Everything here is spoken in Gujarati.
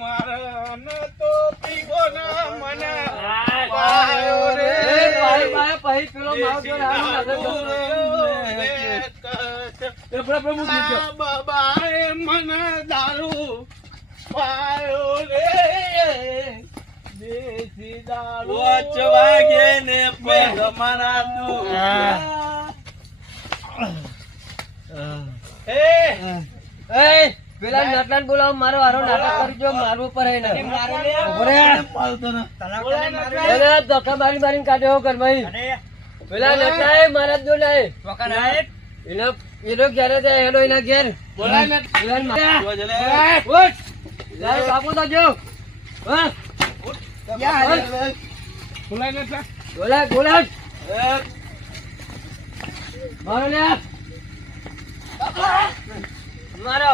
મારા તો પીગો ના મને પાયો રે પાય પાય પેલો મારો જો બાબાએ મને દારૂ પાયો રે દેશી દારૂ 5 વાગે ને પગ મારા તું એ પેલા નટલાન બોલાવો મારો હારો નાટક કરજો મારવું પડે ને ધક્કા મારી મારીને કાઢ્યો ઘર ભાઈ પેલા નટલાય મારા જ બોલાય એનો ઘેરે જાય હેલો એના ઘેર બાપુ તો જો બોલાય બોલાય મારો લે મારો